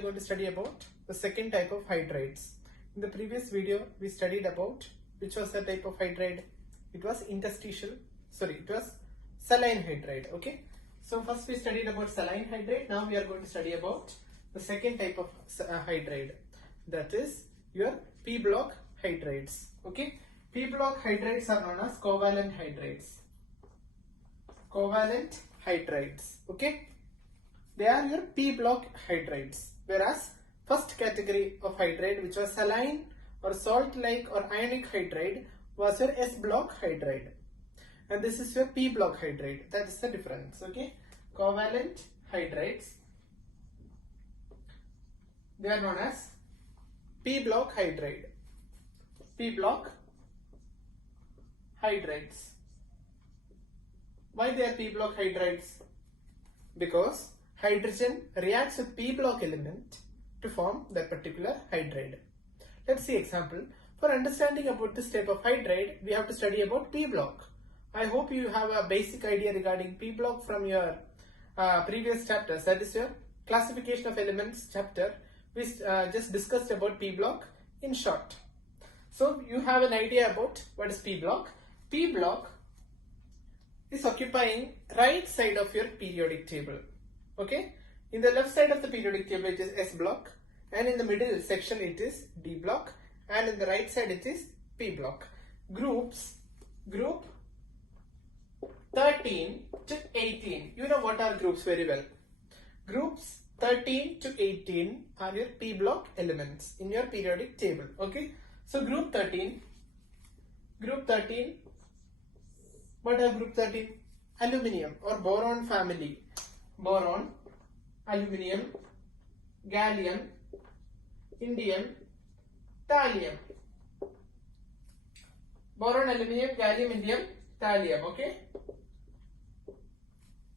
are going to study about the second type of hydrides. In the previous video, we studied about which was the type of hydride. It was saline hydride. Okay. So first we studied about saline hydride. Now we are going to study about the second type of hydride. That is your P block hydrides. Okay. P block hydrides are known as covalent hydrides. Covalent hydrides. Okay. They are your P block hydrides. Whereas first category of hydride, which was saline or salt-like or ionic hydride, was your S block hydride. And this is your P block hydride. That is the difference. Okay. Covalent hydrides, they are known as P block hydride. P block hydrides. Why they are P block hydrides? Because hydrogen reacts with P block element to form that particular hydride. Let's see example. For understanding about this type of hydride, we have to study about P block. I hope you have a basic idea regarding P block from your previous chapters. That is your classification of elements chapter. We just discussed about P block in short. So you have an idea about what is P block. P block is occupying right side of your periodic table. Okay. In the left side of the periodic table it is S block, and in the middle section it is D block, and in the right side it is P block. Group 13 to 18. You know what are groups very well. Groups 13 to 18 are your P block elements in your periodic table. Okay. So group 13. What are group 13? Aluminium or boron family. Boron, aluminium, gallium, indium, thallium. Boron, aluminium, gallium, indium, thallium. Okay.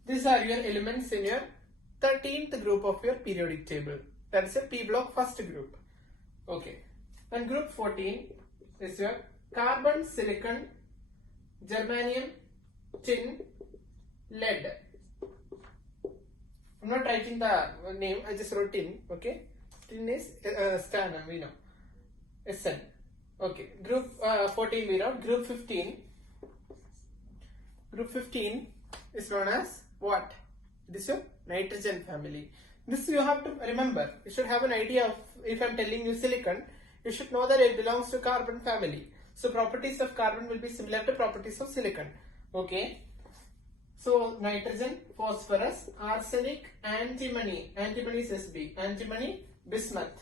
These are your elements in your 13th group of your periodic table. That is a P block first group. Okay. And group 14 is your carbon, silicon, germanium, tin, lead. I'm not writing the name, I just wrote tin. Okay. Tin is stannum, we know. SN. Okay. Group 14 we wrote. Group 15. Group 15 is known as what? This is your nitrogen family. This you have to remember. You should have an idea of, if I'm telling you silicon, you should know that it belongs to carbon family. So properties of carbon will be similar to properties of silicon. Okay. So nitrogen, phosphorus, arsenic, antimony. Antimony is SB. Antimony, bismuth.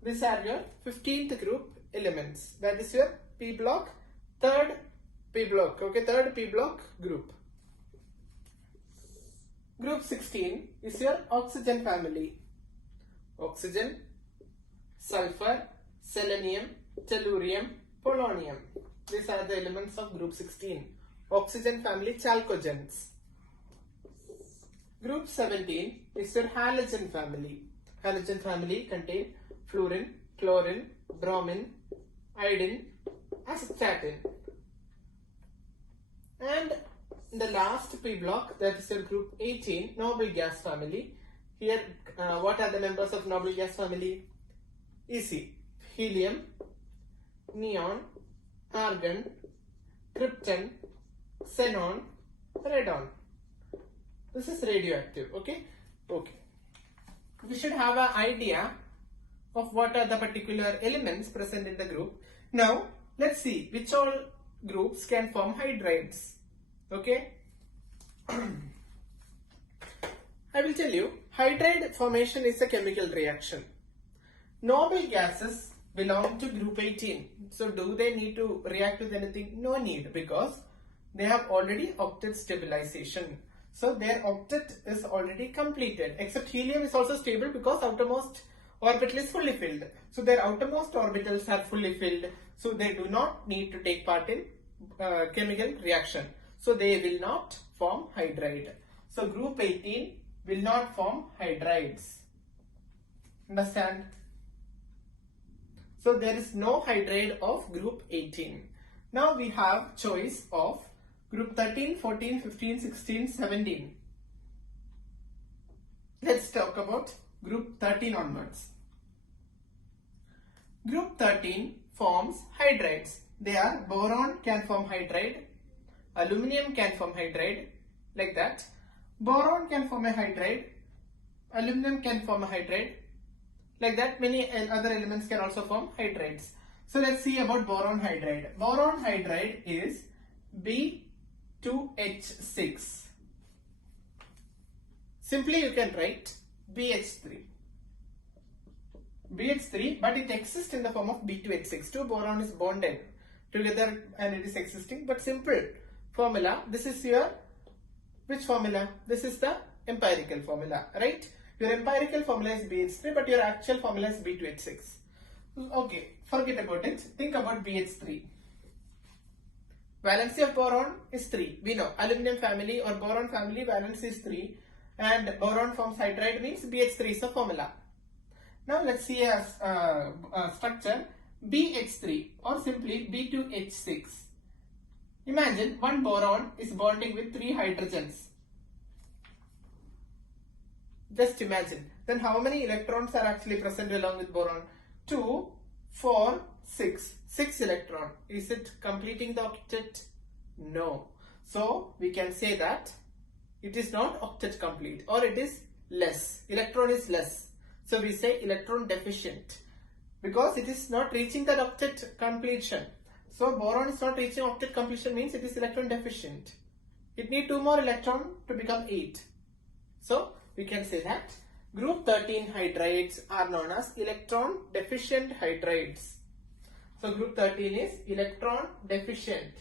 These are your 15th group elements. That is your P block, third P block. Okay, third P block group. Group 16 is your oxygen family. Oxygen, sulfur, selenium, tellurium, polonium. These are the elements of group 16. Oxygen family chalcogens. Group 17 is your halogen family. Halogen family contain fluorine, chlorine, bromine, iodine, astatin. And the last P block, that is your group 18, noble gas family. Here, what are the members of noble gas family? Easy. Helium, neon, argon, krypton, xenon, radon. This is radioactive. Okay. Okay. We should have an idea of what are the particular elements present in the group. Now, let's see which all groups can form hydrides. Okay. I will tell you, hydride formation is a chemical reaction. Noble gases belong to group 18. So do they need to react with anything? No need, because they have already octet stabilization. So their octet is already completed. Except helium is also stable because outermost orbital is fully filled. So their outermost orbitals are fully filled. So they do not need to take part in chemical reaction. So they will not form hydride. So group 18 will not form hydrides. Understand? So there is no hydride of group 18. Now we have choice of group 13, 14, 15, 16, 17. Let's talk about group 13 onwards. Group 13 forms hydrides. They are boron can form hydride, aluminum can form hydride, like that. Boron can form a hydride, aluminum can form a hydride, like that. Many other elements can also form hydrides. So let's see about boron hydride. Boron hydride is B2H6. Simply you can write BH3. BH3, but it exists in the form of B2H6. Two boron is bonded together and it is existing, but simple formula. This is your which formula? This is the empirical formula, right? Your empirical formula is BH3, but your actual formula is B2H6. Okay, forget about it. Think about BH3. Valency of boron is 3. We know aluminum family or boron family valence is 3, and boron forms hydride means BH3 is the formula. Now let's see a structure BH3 or simply B2H6. Imagine one boron is bonding with 3 hydrogens. Just imagine. Then how many electrons are actually present along with boron? 2, 4, 6. 6 electron. Is it completing the octet? No. So we can say that it is not octet complete, or it is less. Electron is less. So we say electron deficient because it is not reaching the octet completion. So boron is not reaching octet completion means it is electron deficient. It needs 2 more electrons to become 8. So we can say that group 13 hydrides are known as electron deficient hydrides. So group 13 is electron deficient.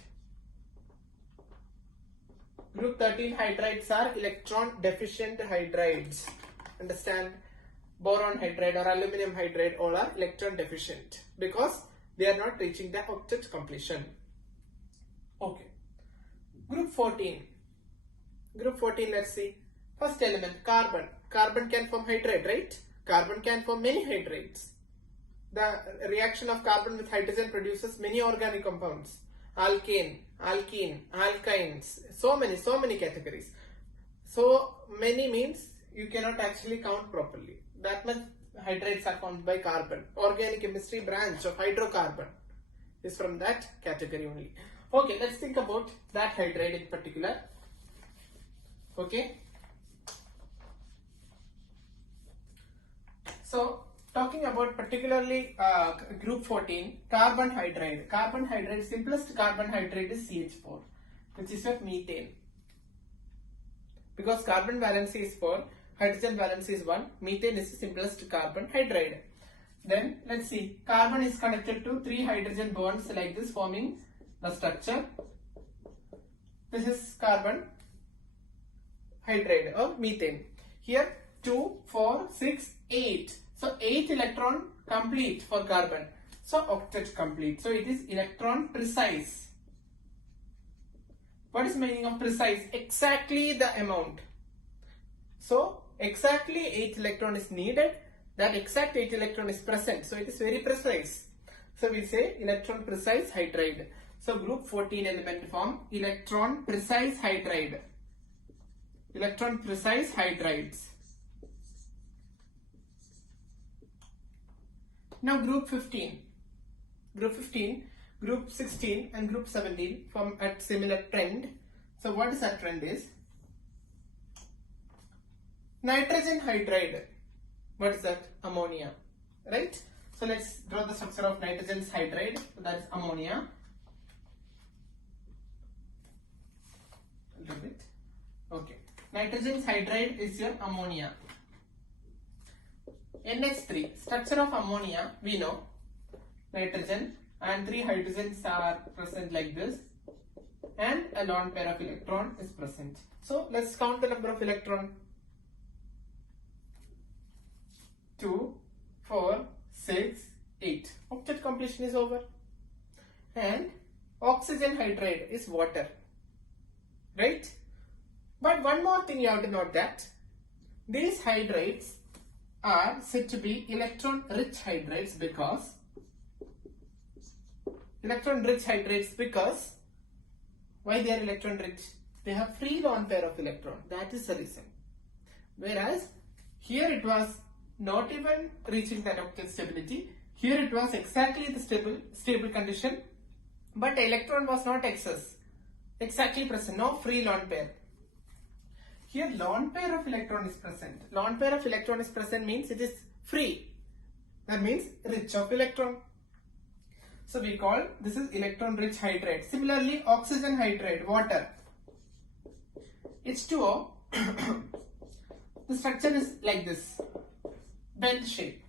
Group 13 hydrides are electron deficient hydrides. Understand? Boron hydride or aluminum hydride all are electron deficient because they are not reaching the octet completion. Okay. Group 14. Group 14, let's see. First element, carbon. Carbon can form hydride, right? Carbon can form many hydrides. The reaction of carbon with hydrogen produces many organic compounds. Alkane, alkene, alkynes. So many categories. So many means you cannot actually count properly. That much hydrides are formed by carbon. Organic chemistry branch of hydrocarbon is from that category only. Okay, let's think about that hydride in particular. Okay. So talking about particularly group 14, carbon hydride. Carbon hydride, simplest carbon hydride is CH4, which is of methane. Because carbon valency is 4, hydrogen valency is 1, methane is the simplest carbon hydride. Then let's see, carbon is connected to 3 hydrogen bonds like this, forming the structure. This is carbon hydride or methane. Here 2, 4, 6, 8. So 8 electron complete for carbon. So octet complete. So it is electron precise. What is the meaning of precise? Exactly the amount. So exactly 8 electron is needed. That exact 8 electron is present. So it is very precise. So we say electron precise hydride. So group 14 element form electron precise hydride. Electron precise hydrides. Now group 15. Group 15, group 16 and group 17 form at similar trend. So what is that trend is? Nitrogen hydride. What is that? Ammonia. Right? So let's draw the structure of nitrogen's hydride. So that is ammonia. A little bit. Okay. Nitrogen's hydride is your ammonia. NH3. Structure of ammonia, we know. Nitrogen and 3 hydrogens are present like this. And a lone pair of electron is present. So let's count the number of electron. 2, 4, 6, 8. Octet completion is over. And oxygen hydride is water. Right? But one more thing you have to note that these hydrides are said to be electron rich hydrides because why they are electron rich? They have free lone pair of electron. That is the reason. Whereas here it was not even reaching that optical stability. Here it was exactly the stable condition, but electron was not exactly present, no free lone pair. Here lone pair of electron is present. Lone pair of electron is present means it is free. That means rich of electron. So we call this is electron rich hydride. Similarly, oxygen hydride, water. H2O. The structure is like this, bent shape.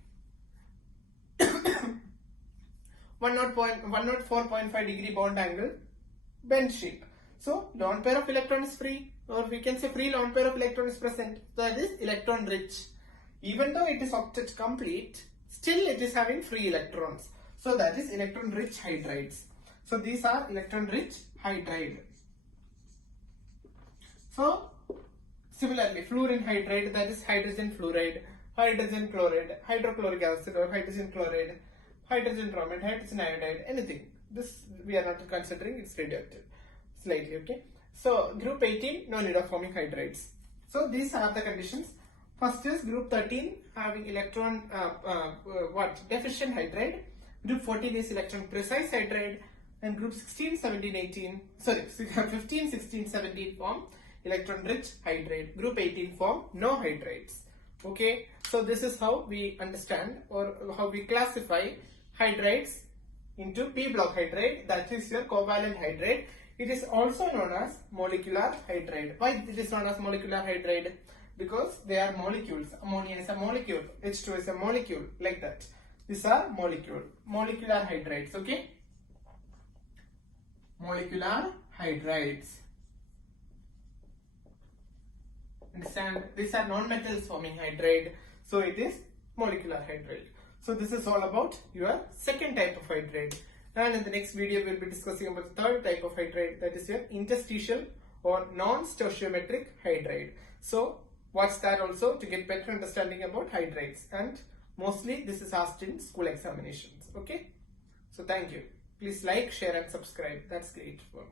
104.5 degree bond angle, bent shape. So lone pair of electron is free, or we can say free lone pair of electron is present. So that is electron rich. Even though it is octet complete, still it is having free electrons. So that is electron rich hydrides. So these are electron rich hydride. So similarly, fluorine hydride, that is hydrogen fluoride, hydrogen chloride, hydrochloric acid or hydrogen chloride, hydrogen bromide, hydrogen iodide, anything. This we are not considering, it's radioactive. Slightly, okay. So group 18, no need of forming hydrides. So these are the conditions. First is group 13 having electron deficient hydride. Group 14 is electron precise hydride, and group 15, 16, 17 form electron rich hydride. Group 18 form no hydrides. Okay, so this is how we understand or how we classify hydrides into P block hydride, that is your covalent hydride. It is also known as molecular hydride. Why it is known as molecular hydride? Because they are molecules. Ammonia is a molecule, H2 is a molecule, like that. These are molecular hydrides, okay? Molecular hydrides. Understand? These are non-metals forming hydride, so it is molecular hydride. So this is all about your second type of hydride. And in the next video, we will be discussing about the third type of hydride, that is your interstitial or non-stoichiometric hydride. So watch that also to get better understanding about hydrides, and mostly this is asked in school examinations. Okay, so thank you. Please like, share and subscribe. That's great for me.